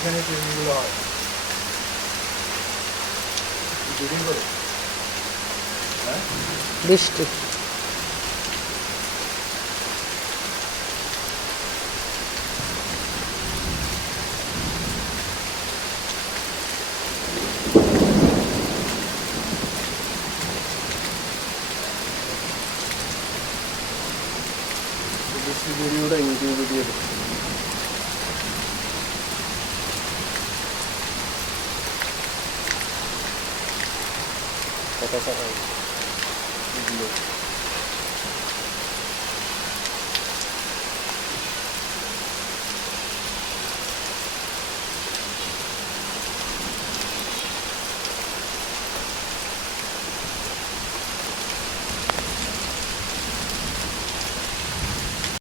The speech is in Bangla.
এখানে ট্রেনিংগুলো হয় দুদিন করে। হ্যাঁ বৃষ্টি বৃষ্টির ভিডিওটা ইউটিউবে দিয়ে দেবো। কথা